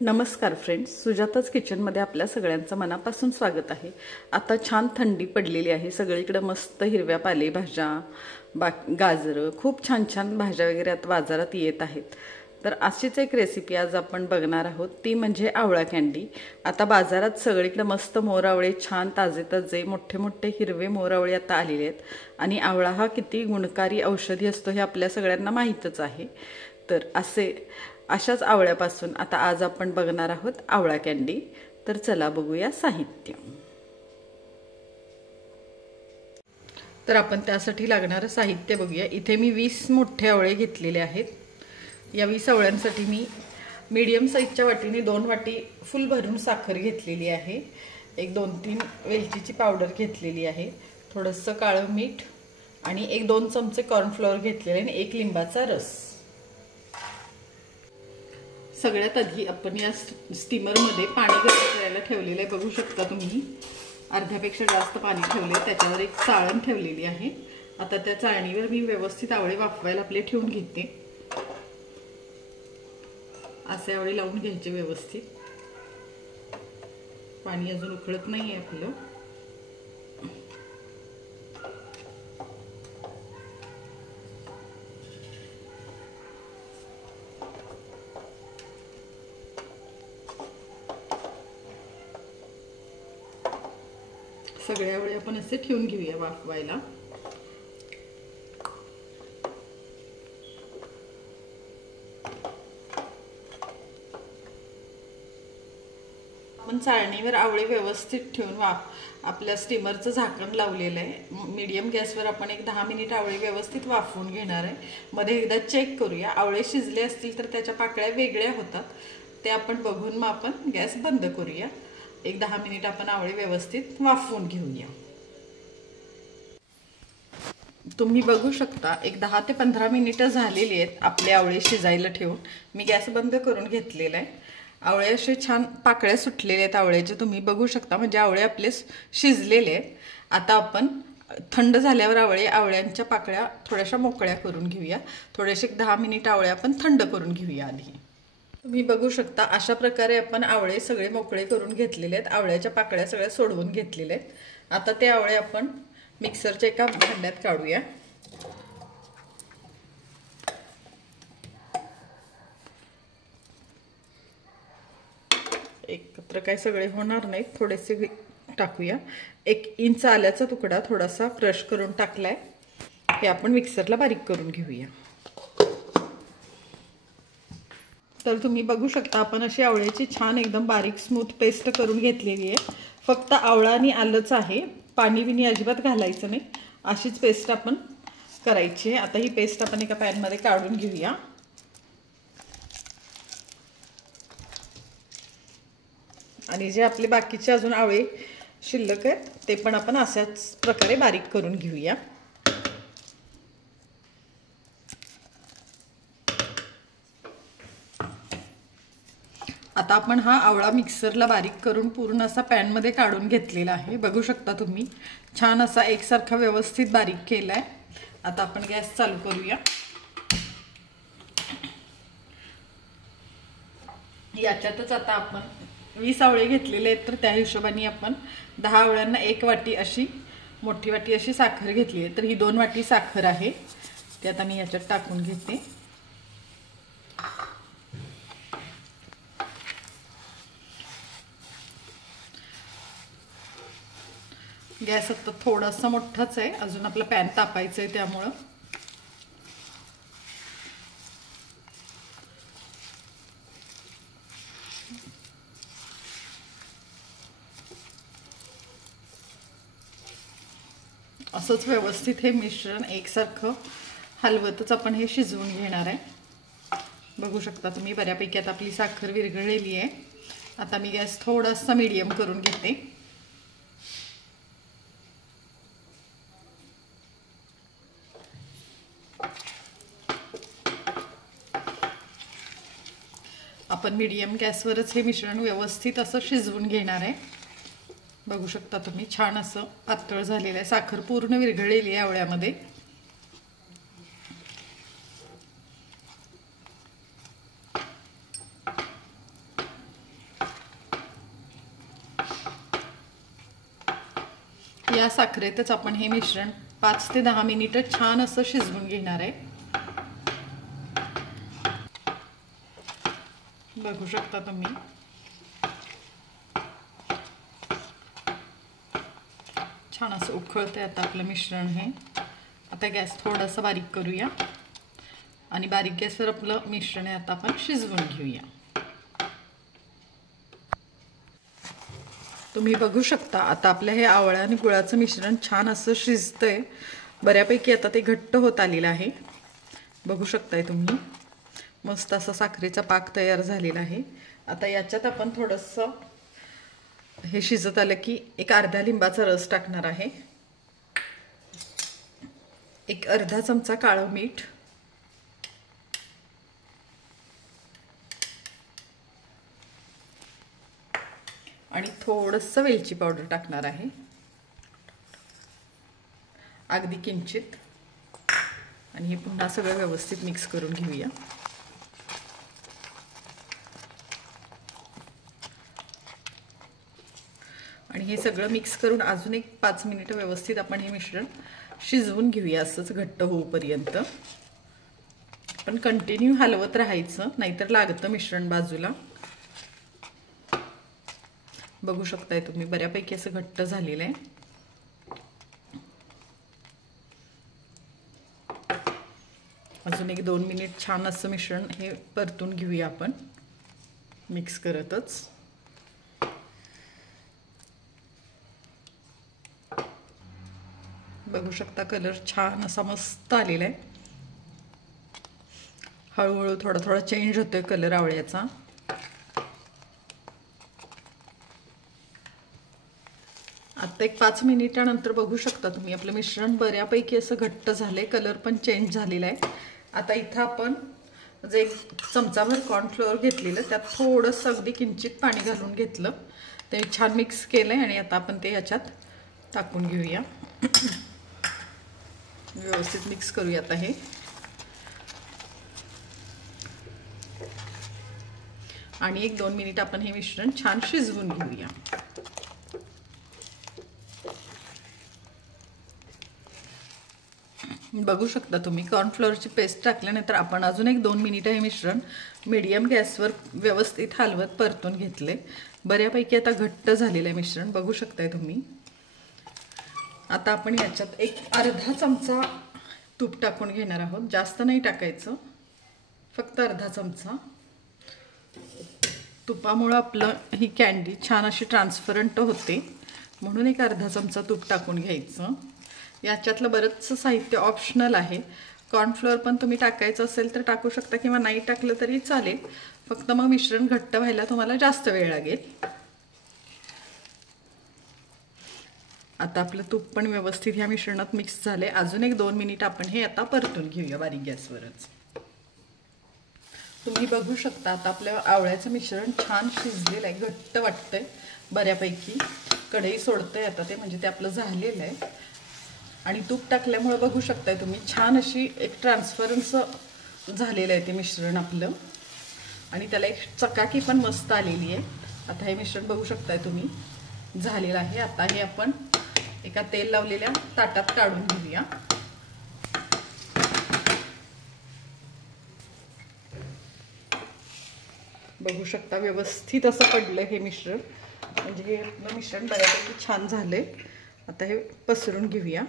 नमस्कार फ्रेंड्स, सुजाताच किचनमध्ये आपल्या सगळ्यांचं मनापासून स्वागत आहे। आता छान थंडी पडलेली आहे, सगळीकडे मस्त हिरव्या पालेभाज्या, गाजरं, खूप छान छान भाज्या वगैरे आता बाजारात येत आहेत। तर अशीच एक रेसिपी आज आपण बघणार आहोत, ती म्हणजे आवळा कँडी। आता बाजारात सगळीकडे मस्त मोरावळे छान ताजे ताजे मोठे मोठे हिरवे मोरावळे आता आलेले आहेत आणि आवळा हा किती गुणकारी औषधी असतो हे आपल्या सगळ्यांना माहीतच आहे। तर अशाच आवळ्यापासून आता आज आपण बघणार आहोत आवळा कँडी। तर चला बघूया साहित्य। तर आपण त्यासाठी लागणारे साहित्य बघूया। इथे मी 20 मोठे आवळे घेतलेले आहेत। या 20 आवळ्यांसाठी मी मीडियम साइजच्या वाटीने 2 वाटी फुल भरून साखर घेतलेली आहे। एक 2-3 वेलचीची पावडर घेतलेली आहे, थोडंसं काळं मीठ आणि 1-2 चमचे कॉर्नफ्लोअर घेतलेले आणि 1 लिंबाचा रस। सगळ्यात आधी आपण या स्टीमरमध्ये पाणी गरम करायला ठेवलेलं आहे, बघू शकता तुम्ही। अर्ध्यापेक्षा जास्त पाणी ठेवले, त्याच्यावर एक चाळण ठेवलेली आहे। आता त्या चाळणीवर मी व्यवस्थित आवळे वाफवायला आपले ठेवून घेते। असे आवळे लावून घ्यायचे व्यवस्थित। पाणी अजून उकळत नाहीये आपलं। सगळे आवळे आपण असे ठेवून घेऊया वाफवायला। आपण चाळणीवर आवळे व्यवस्थित ठेवून आपल्या स्टीमरचं झाकण लावलेलं आहे। मीडियम गॅसवर आपण एक 10 मिनिट आवळे व्यवस्थित वाफवून घेणार आहे। मध्ये एकदा चेक करूया, आवळे शिजले असतील तर त्याच्या पाकळ्या वेगळ्या होतात, ते आपण बघून मग आपण गॅस बंद करूया। एक 10 मिनिट आपण आवळे व्यवस्थित वाफवून घेऊया। तुम्ही बघू शकता एक 10 ते 15 मिनिटं झालेली आहेत आपले आवळे शिजायला ठेवून। मी गॅस बंद करून घेतलेला आहे। आवळे असे छान पाकळ्या सुटलेले आहेत आवळ्याचे, तुम्ही बघू शकता, म्हणजे आवळे आपले शिजलेले आहेत। आता आपण थंड झाल्यावर आवळ्यांच्या पाकळ्या थोड्याशा मोकळ्या करून घेऊया। थोडेसे 10 मिनिट आवळे आपण थंड करून घेऊया आधी। तुम्ही बघू शकता अशा प्रकारे आपण आवळे सगळे मोकळे करून घेतलेले आहेत, आवळ्याच्या पाकळ्या सगळ्या सोडवून घेतलेल्या आहेत। आता ते आवळे आपण मिक्सरच्या एका भांड्यात काढूया। एकत्र काय सगळे होणार नाहीत, थोडेसे टाकूया। 1 इंच आल्याचा तुकडा थोडासा क्रश करून टाकलाय, हे आपण मिक्सरला बारीक करून घेऊया। तर तुम्ही बघू शकता आपण अशी आवळ्याची छान एकदम बारीक स्मूथ पेस्ट करून घेतलेली आहे। फक्त आवळा आणि आलंच आहे, पाणी बिनी अजिबात घालायचं नाही, अशीच पेस्ट आपण करायची आहे। आता ही पेस्ट आपण एका पॅन मध्ये काढून घेऊया। आणि जे आपले बाकीचे अजून आवळे शिल्लक आहेत ते पण आपण अशाच प्रकारे बारीक करून घेऊया। आता आपण हा आवळा मिक्सरला बारीक करून पूर्ण असा पॅन मध्ये काढून घेतलेला आहे, बघू शकता तुम्ही। छान असा एकसारखा व्यवस्थित बारीक केलाय। आता आपण गॅस चालू करूया। याच्यातच आता आपण 20 आवळे घेतलेले आहेत, तर त्या हिशोबाने आपण 10 आवळ्यांना 1 वाटी अशी मोठी वाटी अशी साखर घेतली आहे। तर ही 2 वाटी साखर आहे, ते आता मी याच्यात टाकून घेते। गॅस आता थोडासा मोठाच आहे, अजून आपला पॅन तापायचं आहे, त्यामुळं असंच व्यवस्थित हे मिश्रण एकसारखं हलवतच आपण हे शिजवून घेणार आहे। बघू शकता तुम्ही बऱ्यापैकी आता आपली साखर विरघळलेली आहे। आता मी गॅस थोडासा मीडियम करून घेते। आपण मीडियम गॅसवरच हे मिश्रण व्यवस्थित असं शिजवून घेणार आहे। बघू शकता तुम्ही छान असं पातळ झालेलं आहे, साखर पूर्ण विरघळलेली आहे आवळ्यामध्ये। या साखरेतच आपण हे मिश्रण 5 ते 10 मिनिटं छान असं शिजवून घेणार आहे। बघू शकता तुम्ही छान असं उकळतंय आता आपलं मिश्रण हे। आता गॅस थोडासा बारीक करूया आणि बारीक गॅसवर आपलं मिश्रण आहे आता आपण शिजवून घेऊया। तुम्ही बघू शकता आता आपलं हे आवळा आणि गुळाचं मिश्रण छान असं शिजतंय, बऱ्यापैकी आता ते घट्ट होत आलेलं आहे। बघू शकताय तुम्ही मस्त असा साखरेचा पाक तयार झालेला आहे। आता याच्यात आपण थोडंसं हे शिजत आलं की एक अर्धा लिंबाचा रस टाकणार आहे, एक अर्धा चमचा काळं मीठ, आणि थोडंसं वेलची पावडर टाकणार आहे, अगदी किंचित, आणि हे पुन्हा सगळं व्यवस्थित मिक्स करून घेऊया। आणि हे सगळं मिक्स करून अजून एक 5 मिनिटं व्यवस्थित आपण हे मिश्रण शिजवून घेऊया असंच घट्ट होईपर्यंत। पण कंटिन्यू हलवत राहायचं नाहीतर लागतं मिश्रण बाजूला। बघू शकताय तुम्ही बऱ्यापैकी असं घट्ट झालेलं आहे। अजून एक 2 मिनिट छान असं मिश्रण हे परतून घेऊया आपण मिक्स करतच। बघू शकता कलर छान असा मस्त आलेला आहे, हळूहळू थोडा थोडा चेंज होतोय कलर आवळ्याचा। आता एक 5 मिनिटानंतर बघू शकता तुम्ही आपलं मिश्रण बऱ्यापैकी असं घट्ट झालंय, कलर पण चेंज झालेला आहे। आता इथं आपण जे चमचाभर कॉर्नफ्लोअर घेतलेलं त्यात थोडंसं अगदी किंचित पाणी घालून घेतलं, ते छान मिक्स केलंय आणि आता आपण ते ह्याच्यात टाकून घेऊया। व्यवस्थित मिक्स करूया आता हे, आणि एक 2 मिनिट आपण हे मिश्रण छान शिजवून घेऊया। बघू शकता तुम्ही कॉर्नफ्लोअरची पेस्ट टाकल्यानंतर आपण अजून एक 2 मिनिटं हे मिश्रण मीडियम गॅसवर व्यवस्थित हलवत परतून घेतले, बऱ्यापैकी आता घट्ट झालेलं आहे मिश्रण बघू शकताय तुम्ही। आता आपण याच्यात एक अर्धा चमचा तूप टाकून घेणार आहोत, जास्त नाही टाकायचं, फक्त अर्धा चमचा। तुपामुळे आपलं ही कँडी छान अशी ट्रान्सपरंट होते, म्हणून एक अर्धा चमचा तूप टाकून घ्यायचं। याच्यातलं बरंचसं साहित्य ऑप्शनल आहे, कॉर्नफ्लोअर पण तुम्ही टाकायचं असेल तर टाकू शकता किंवा नाही टाकलं तरी चालेल, फक्त मग मिश्रण घट्ट व्हायला तुम्हाला जास्त वेळ लागेल। आता आपलं तूप पण व्यवस्थित ह्या मिश्रणात मिक्स झाले, अजून एक 2 मिनिट आपण हे आता परतून घेऊया बारीक गॅसवरच। तुम्ही बघू शकता आता आपलं आवळ्याचं मिश्रण छान शिजलेलं आहे, घट्ट वाटतंय बऱ्यापैकी, कढई सोडतंय आता ते, म्हणजे ते आपलं झालेलं आहे। आणि तूप टाकल्यामुळे बघू शकताय तुम्ही छान अशी एक ट्रान्सफरन्स झालेलं आहे ते मिश्रण आपलं, आणि त्याला एक चकाकी पण मस्त आलेली आहे। आता हे मिश्रण बघू शकताय तुम्ही झालेलं आहे। आता हे आपण एका तेल लावलेल्या ताटात काढून घेऊया। बघू शकता व्यवस्थित असं पडलं हे मिश्रण, म्हणजे हे आपलं मिश्रण बऱ्यापैकी छान झालंय। आता हे पसरून घेऊया।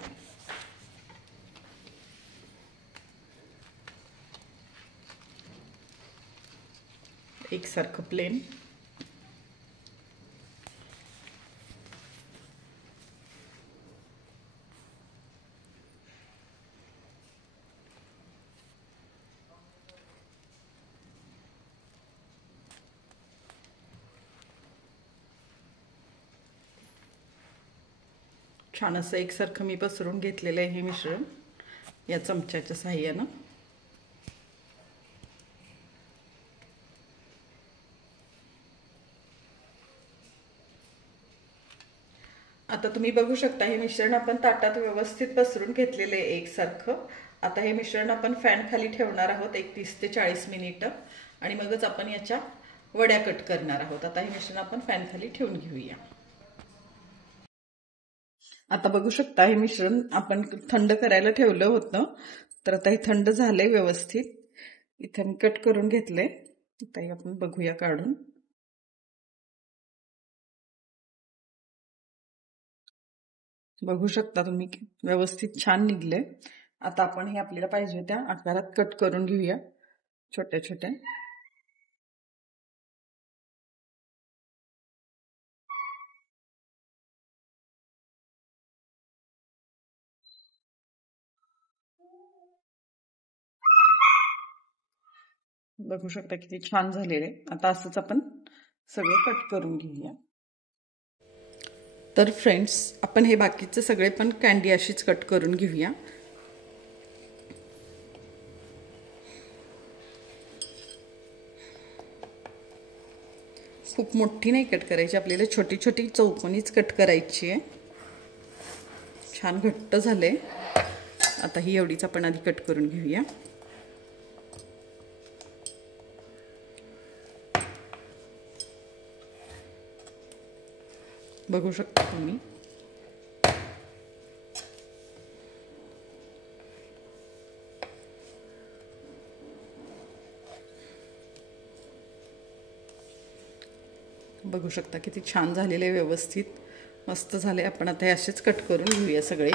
एकसारखं प्लेन। छान असं एकसारखं मी पसरून घेतलेलं आहे हे मिश्रण या चमच्याच्या सहाय्यानं। आता तुम्ही बघू शकता हे मिश्रण आपण ताटात व्यवस्थित पसरून घेतलेले आहे एकसारखं। आता हे मिश्रण आपण फॅन खाली ठेवणार आहोत एक 30 ते 40 मिनिटं, आणि मगच आपण याच्या वड्या कट करणार आहोत। आता हे मिश्रण आपण फॅन खाली ठेवून घेऊया। आता बघू शकता हे मिश्रण आपण थंड करायला ठेवलं होतं, तर आता हे थंड झालंय व्यवस्थित. इथे मी कट करून घेतले. आता हे आपण बघूया काढून. बघू शकता तुम्ही व्यवस्थित छान निघले. आता आपण हे आपल्याला पाहिजे त्या आकारात कट करून घेऊया छोट्या छोट्या. बघू शकता किती छान झालेले. आता असंच आपण सगळं कट करून घेऊया. तर फ्रेंड्स, आपण हे बाकीचे सगळे पण कँडी अशीच कट करून घेऊया. खूप मोठी नाही कट करायची आपल्याला, छोटी छोटी चौकोनीच कट करायची आहे. छान घट्ट झाले. आता ही एवढीच आपण आधी कट करून घेऊया. बघू शकता तुम्ही. बघू शकता किती छान झालेले, व्यवस्थित मस्त झाले. आपण आता हे असेच कट करून घेऊया सगळे.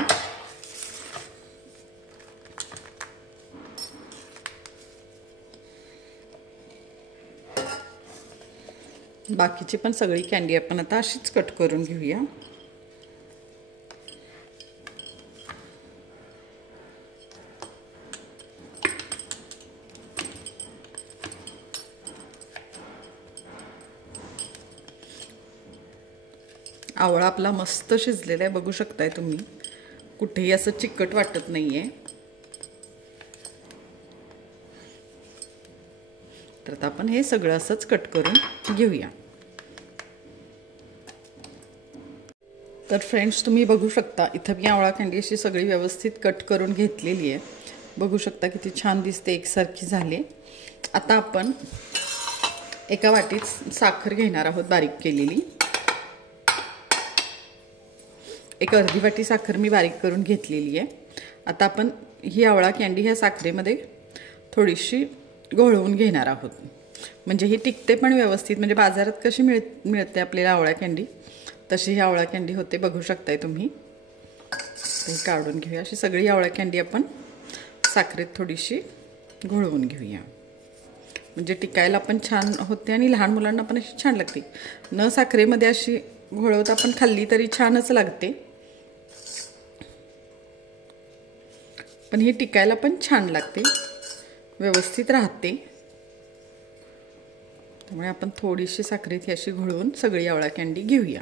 बाकीची पण सगळी कँडी आपण आता अशीच कट करून घेऊया. आवळा आपला मस्त शिजलेला आहे. बघू शकताय तुम्ही, कुठेही असं चिकट वाटत नाहीये. तर आता आपण हे सगळं असंच कट करून घेऊया. तर फ्रेंड्स, तुम्ही बघू शकता इथं मी आवळा कँडी अशी सगळी व्यवस्थित कट करून घेतलेली आहे. बघू शकता किती छान दिसते, एकसारखी झाली. आता आपण एका वाटीत साखर घेणार आहोत बारीक केलेली. एक अर्धी वाटी साखर मी बारीक करून घेतलेली आहे. आता आपण ही आवळा कँडी ह्या साखरेमध्ये थोडीशी घोळवून घेणार आहोत, म्हणजे ही टिकते पण व्यवस्थित. म्हणजे बाजारात कशी मिळते आपल्याला आवळा कँडी, तशी ही आवळा कँडी होते. बघू शकताय तुम्ही. ते काढून घेऊया. अशी सगळी आवळा कँडी आपण साखरेत थोडीशी घोळवून घेऊया, म्हणजे टिकायला पण छान होते आणि लहान मुलांना पण अशी छान लागते. न साखरेमध्ये अशी घोळवत आपण खाल्ली तरी छानच लागते, पण ही टिकायला पण छान लागते, व्यवस्थित राहते. त्यामुळे आपण थोडीशी साखरेत ही अशी घोळवून सगळी आवळा कँडी घेऊया.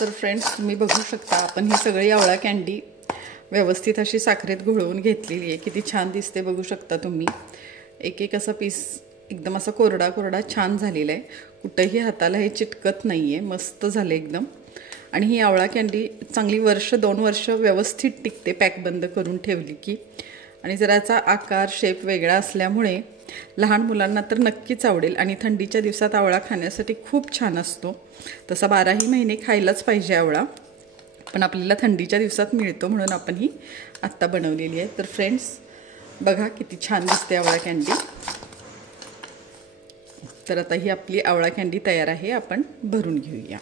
तर फ्रेंड्स, तुम्ही बघू शकता आपण ही सगळी आवळा कँडी व्यवस्थित अशी साखरेत घोळवून घेतलेली आहे. किती छान दिसते बघू शकता तुम्ही. एक एक असा पीस एकदम असा कोरडा कोरडा छान झालेला आहे. कुठेही हाताला हे चिटकत नाही आहे. मस्त झाले एकदम. आणि ही आवळा कँडी चांगली वर्ष 2 वर्ष व्यवस्थित टिकते पॅक बंद करून ठेवली की. आणि जरा याचा आकार शेप वेगळा असल्यामुळे लहान मुलांना तर नक्कीच आवडेल. आणि थंडीच्या दिवसात आवळा खाण्यासाठी खूप छान असतो. तसा 12ही महिने खायलाच पाहिजे आवळा, पण आपल्याला थंडीच्या दिवसात मिळतो म्हणून आपण ही आत्ता बनवलेली आहे. तर फ्रेंड्स, बघा किती छान दिसते आवळा कँडी. तर आता ही आपली आवळा कँडी तयार आहे. आपण भरून घेऊया.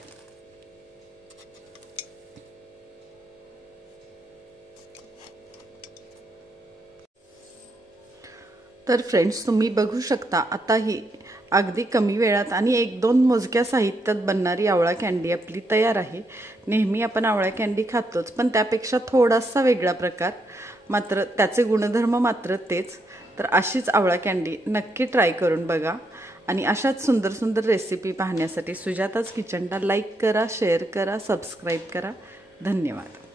तर फ्रेंड्स, तुम्ही बघू शकता आता ही अगदी कमी वेळात आणि 1-2 मोजक्या साहित्यात बनणारी आवळा कँडी आपली तयार आहे. नेहमी आपण आवळा कँडी खातोच, पण त्यापेक्षा थोडासा वेगळा प्रकार, मात्र त्याचे गुणधर्म मात्र तेच. तर अशीच आवळा कँडी नक्की ट्राय करून बघा. आणि अशाच सुंदर सुंदर रेसिपी पाहण्यासाठी सुजाताज किचनला लाईक करा, शेअर करा, सबस्क्राईब करा. धन्यवाद.